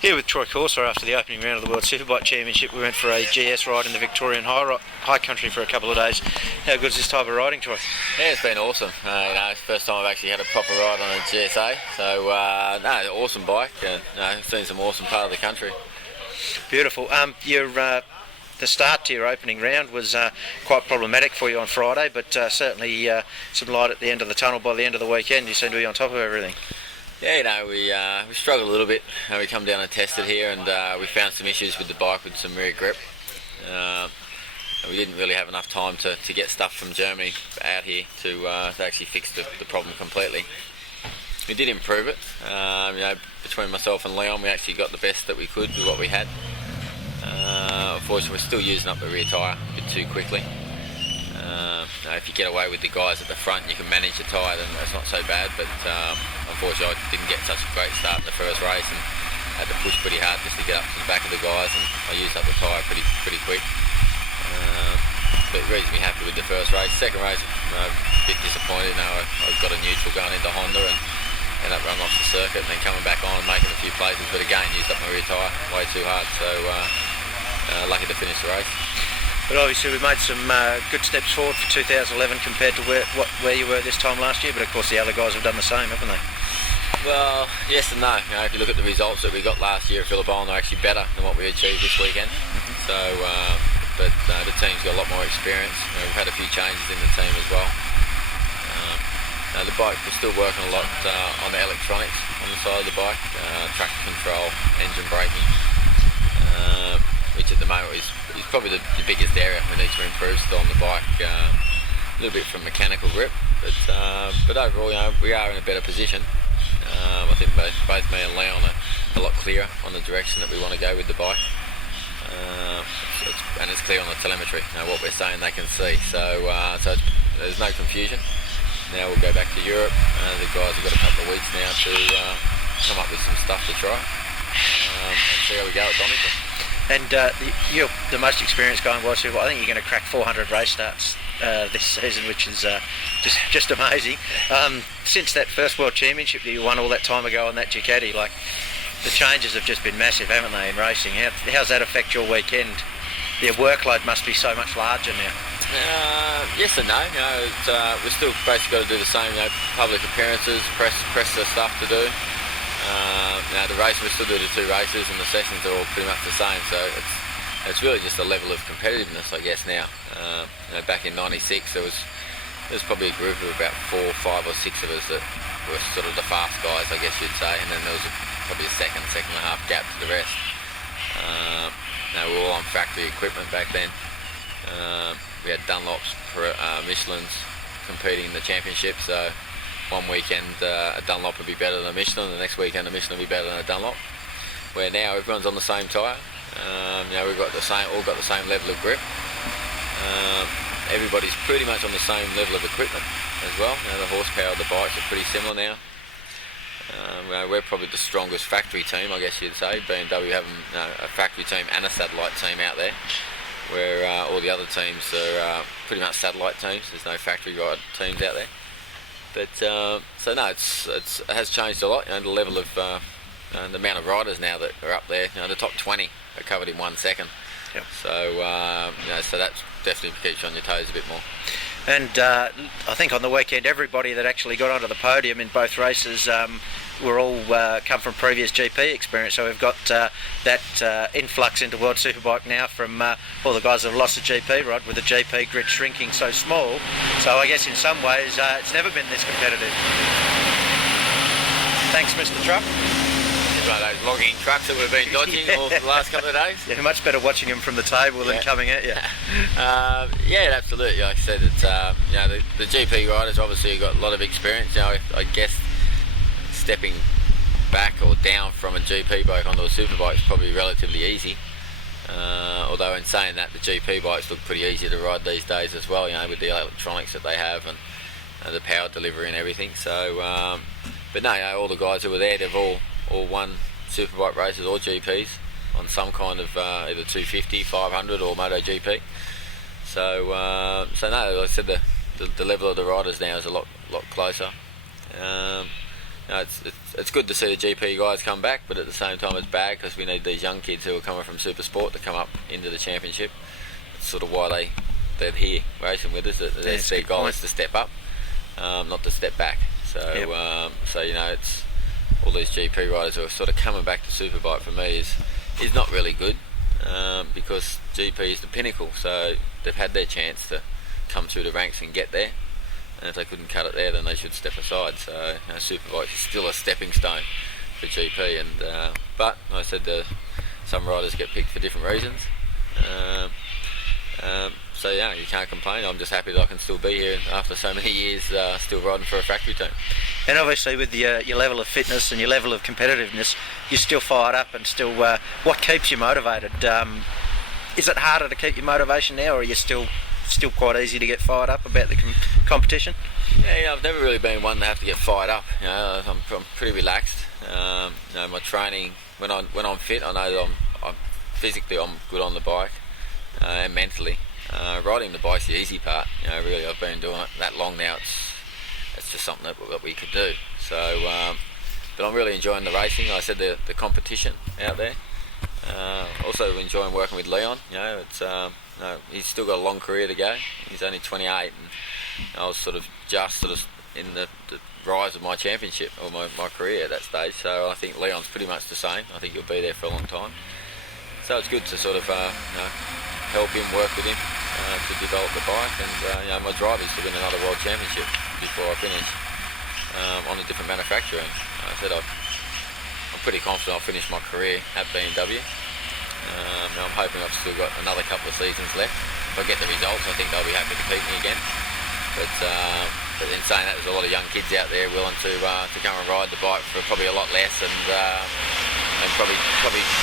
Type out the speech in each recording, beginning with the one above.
Here with Troy Corser after the opening round of the World Superbike Championship. We went for a GS ride in the Victorian high country for a couple of days. How good is this type of riding, Troy? Yeah, it's been awesome. It's the first time I've actually had a proper ride on a GSA. So, awesome bike. I've seen some awesome part of the country. Beautiful. The start to your opening round was quite problematic for you on Friday, but certainly some light at the end of the tunnel by the end of the weekend. You seem to be on top of everything. Yeah, we struggled a little bit. We come down and tested here, and we found some issues with the bike with some rear grip. We didn't really have enough time to get stuff from Germany out here to actually fix the problem completely. We did improve it. Between myself and Leon, we actually got the best that we could with what we had. Unfortunately, we're still using up the rear tyre a bit too quickly. If you get away with the guys at the front, you can manage the tyre, then that's not so bad. But unfortunately, I didn't get such a great start in the first race and had to push pretty hard just to get up to the back of the guys, and I used up the tyre pretty quick. But reasonably happy with the first race. Second race, a bit disappointed. I got a neutral going into Honda and ended up running off the circuit and then coming back on and making a few places, but again used up my rear tyre way too hard, so lucky to finish the race. But obviously we've made some good steps forward for 2011 compared to where you were this time last year, but of course the other guys have done the same, haven't they? Well, yes and no. If you look at the results that we got last year at Phillip Island, they're actually better than what we achieved this weekend. So, but the team's got a lot more experience. We've had a few changes in the team as well. The bike, we're still working a lot on the electronics on the side of the bike, traction control, engine braking, which at the moment is probably the biggest area we need to improve still on the bike. A little bit from mechanical grip, but overall, we are in a better position. I think both me and Leon are a lot clearer on the direction that we want to go with the bike. And it's clear on the telemetry, what we're saying they can see. So there's no confusion. Now we'll go back to Europe. The guys have got a couple of weeks now to come up with some stuff to try and see how we go at Donington. And you're the most experienced guy in World Superbike. I think you're going to crack 400 race starts this season, which is just amazing. Since that first World Championship that you won all that time ago on that Ducati, like, the changes have just been massive, haven't they, in racing? How's that affect your weekend? Your workload must be so much larger now. Yes and no. We've still basically got to do the same. Public appearances, press the stuff to do. The race, we still do the two races, and the sessions are all pretty much the same. So it's really just a level of competitiveness, I guess. Now, back in '96, there was probably a group of about 4, 5 or 6 of us that were sort of the fast guys, I guess you'd say, and then there was probably a second and a half gap to the rest. We were all on factory equipment back then. We had Dunlops, Michelin's competing in the championship, so one weekend a Dunlop would be better than a Michelin, the next weekend a Michelin would be better than a Dunlop. Where now everyone's on the same tyre. We've got all got the same level of grip. Everybody's pretty much on the same level of equipment as well. The horsepower of the bikes are pretty similar now. We're probably the strongest factory team, I guess you'd say. BMW having a factory team and a satellite team out there, where all the other teams are pretty much satellite teams. There's no factory ride teams out there. But it has changed a lot. The level of the amount of riders now that are up there. The top 20 are covered in 1 second. Yep. So that definitely keeps you on your toes a bit more. And I think on the weekend, everybody that actually got onto the podium in both races were all come from previous GP experience. So we've got that influx into World Superbike now from all the guys that have lost the GP rod, with the GP grid shrinking so small. So I guess in some ways it's never been this competitive. Thanks, Mr. Truck. It's one of those logging trucks that we've been dodging all the last couple of days. Yeah, much better watching him from the table than coming at you. Yeah, absolutely. Like I said, it's the GP riders obviously have got a lot of experience. I guess stepping back or down from a GP bike onto a superbike is probably relatively easy. Although in saying that, the GP bikes look pretty easy to ride these days as well. With the electronics that they have and the power delivery and everything. So, but no, all the guys who were there, they've all won superbike races or GPs on some kind of either 250, 500 or MotoGP. So no, like I said, the level of the riders now is a lot closer. it's good to see the GP guys come back, but at the same time it's bad because we need these young kids who are coming from Super Sport to come up into the championship. It's sort of why they're here racing with us. Their goal is to step up, not to step back. So it's all these GP riders who are sort of coming back to Superbike for me is not really good, because GP is the pinnacle. So they've had their chance to come through the ranks and get there. And if they couldn't cut it there, then they should step aside. So Superbike is still a stepping stone for GP. And but like I said, some riders get picked for different reasons. So you can't complain. I'm just happy that I can still be here after so many years, still riding for a factory team. And obviously, with your level of fitness and your level of competitiveness, you're still fired up and still. What keeps you motivated? Is it harder to keep your motivation now, or are you still quite easy to get fired up about the competition? Yeah, I've never really been one to have to get fired up. I'm pretty relaxed. My training, when I'm fit, I know that I'm physically good on the bike, and mentally. Riding the bike's the easy part. Really, I've been doing it that long now. It's just something that we could do. So, but I'm really enjoying the racing. Like I said, the competition out there. Also enjoying working with Leon. He's still got a long career to go. He's only 28, and I was sort of in the rise of my championship or my career at that stage. So I think Leon's pretty much the same. I think he'll be there for a long time. So it's good to sort of help him, work with him to develop the bike. And my drive is to win another world championship before I finish on a different manufacturer. And I said I'm pretty confident I'll finish my career at BMW. I'm hoping I've still got another couple of seasons left. If I get the results, I think they'll be happy to beat me again. But in saying that, there's a lot of young kids out there willing to come and ride the bike for probably a lot less, and probably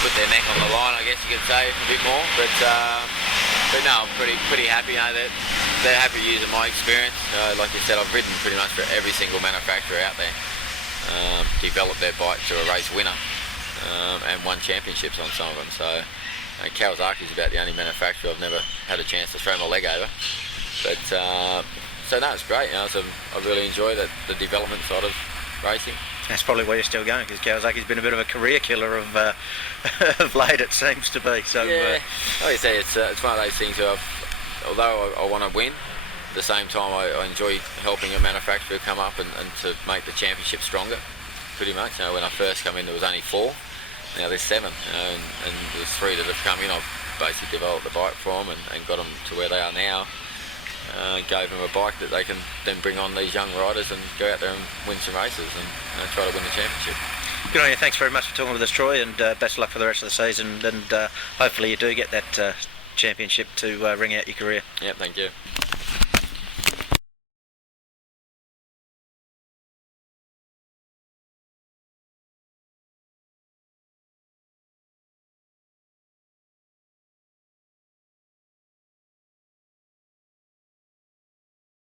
put their neck on the line, I guess you could say, a bit more. But no, I'm pretty happy. They're happy using my experience. Like you said, I've ridden pretty much for every single manufacturer out there. Developed their bike to a race winner, and won championships on some of them. So Kawasaki's about the only manufacturer I've never had a chance to throw my leg over. But so no, it's great. So I really enjoy the development side of racing. That's probably why you're still going, because Kawasaki's been a bit of a career killer of late, it seems to be. So yeah, like you say, it's one of those things where although I want to win, at the same time I enjoy helping a manufacturer come up and to make the championship stronger. Pretty much. When I first come in, there was only 4. Now there's 7, and there's 3 that have come in. I've basically developed the bike for them and got them to where they are now. Gave them a bike that they can then bring on these young riders and go out there and win some races and try to win the championship. Good on you. Thanks very much for talking with us, Troy, and best of luck for the rest of the season. And hopefully you do get that championship to ring out your career. Yeah, thank you.